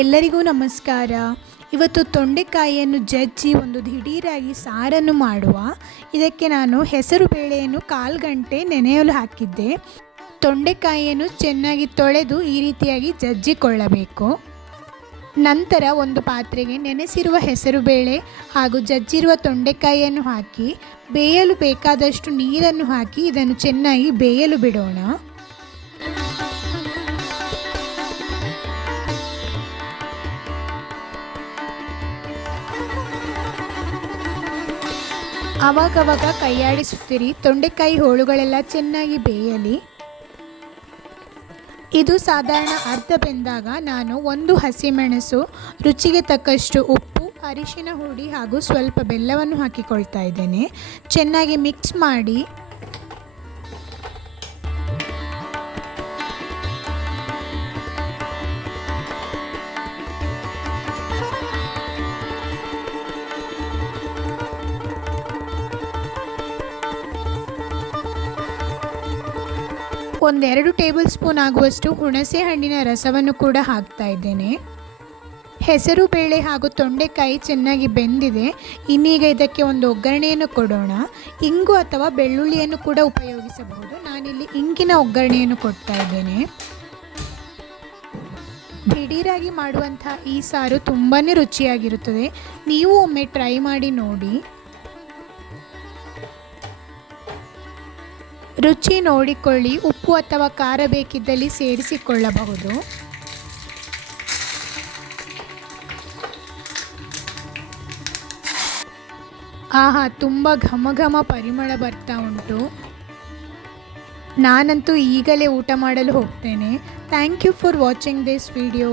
ಎಲ್ಲರಿಗೂ ನಮಸ್ಕಾರ. ಇವತ್ತು ತೊಂಡೆಕಾಯಿಯನ್ನು ಜಜ್ಜಿ ಒಂದು ದಿಢೀರಾಗಿ ಸಾರನ್ನು ಮಾಡುವ. ಇದಕ್ಕೆ ನಾನು ಹೆಸರು ಬೇಳೆಯನ್ನು 1/4 ಗಂಟೆ ನೆನೆಯಲು ಹಾಕಿದ್ದೆ. ತೊಂಡೆಕಾಯಿಯನ್ನು ಚೆನ್ನಾಗಿ ತೊಳೆದು ಈ ರೀತಿಯಾಗಿ ಜಜ್ಜಿಕೊಳ್ಳಬೇಕು. ನಂತರ ಒಂದು ಪಾತ್ರೆಗೆ ನೆನೆಸಿರುವ ಹೆಸರುಬೇಳೆ ಹಾಗೂ ಜಜ್ಜಿರುವ ತೊಂಡೆಕಾಯಿಯನ್ನು ಹಾಕಿ ಬೇಯಲು ಬೇಕಾದಷ್ಟು ನೀರನ್ನು ಹಾಕಿ ಇದನ್ನು ಚೆನ್ನಾಗಿ ಬೇಯಲು ಬಿಡೋಣ. ಆವಾಗವಾಗ ಕೈಯಾಡಿಸುತ್ತೀರಿ, ತೊಂಡೆಕಾಯಿ ಹೋಳುಗಳೆಲ್ಲ ಚೆನ್ನಾಗಿ ಬೇಯಲಿ. ಇದು ಸಾಧಾರಣ ಅರ್ಧ ಬೆಂದಾಗ ನಾನು 1 ಹಸಿಮೆಣಸು, ರುಚಿಗೆ ತಕ್ಕಷ್ಟು ಉಪ್ಪು, ಅರಿಶಿನ ಹುಡಿ ಹಾಗೂ ಸ್ವಲ್ಪ ಬೆಲ್ಲವನ್ನು ಹಾಕಿಕೊಳ್ತಾ ಇದ್ದೇನೆ. ಚೆನ್ನಾಗಿ ಮಿಕ್ಸ್ ಮಾಡಿ ಒಂದು 2 ಟೇಬಲ್ ಸ್ಪೂನ್ ಆಗುವಷ್ಟು ಹುಣಸೆ ಹಣ್ಣಿನ ರಸವನ್ನು ಕೂಡ ಹಾಕ್ತಾ ಇದ್ದೇನೆ. ಹೆಸರು ಬೇಳೆ ಹಾಗೂ ತೊಂಡೆಕಾಯಿ ಚೆನ್ನಾಗಿ ಬೆಂದಿದೆ. ಇನ್ನೀಗ ಇದಕ್ಕೆ ಒಂದು ಒಗ್ಗರಣೆಯನ್ನು ಕೊಡೋಣ. ಇಂಗು ಅಥವಾ ಬೆಳ್ಳುಳ್ಳಿಯನ್ನು ಕೂಡ ಉಪಯೋಗಿಸಬಹುದು. ನಾನಿಲ್ಲಿ ಇಂಗಿನ ಒಗ್ಗರಣೆಯನ್ನು ಕೊಡ್ತಾ ಇದ್ದೇನೆ. ದಿಢೀರಾಗಿ ಮಾಡುವಂತಹ ಈ ಸಾರು ತುಂಬಾ ರುಚಿಯಾಗಿರುತ್ತದೆ. ನೀವು ಒಮ್ಮೆ ಟ್ರೈ ಮಾಡಿ ನೋಡಿ. ರುಚಿ ನೋಡಿಕೊಳ್ಳಿ, ಉಪ್ಪು ಅಥವಾ ಖಾರ ಬೇಕಿದ್ದಲ್ಲಿ ಸೇರಿಸಿಕೊಳ್ಳಬಹುದು. ಆಹಾ, ತುಂಬ ಘಮ ಘಮ ಪರಿಮಳ ಬರ್ತಾ ಉಂಟು. ನಾನಂತೂ ಈಗಲೇ ಊಟ ಮಾಡಲು ಹೋಗ್ತೇನೆ. Thank you for watching this video.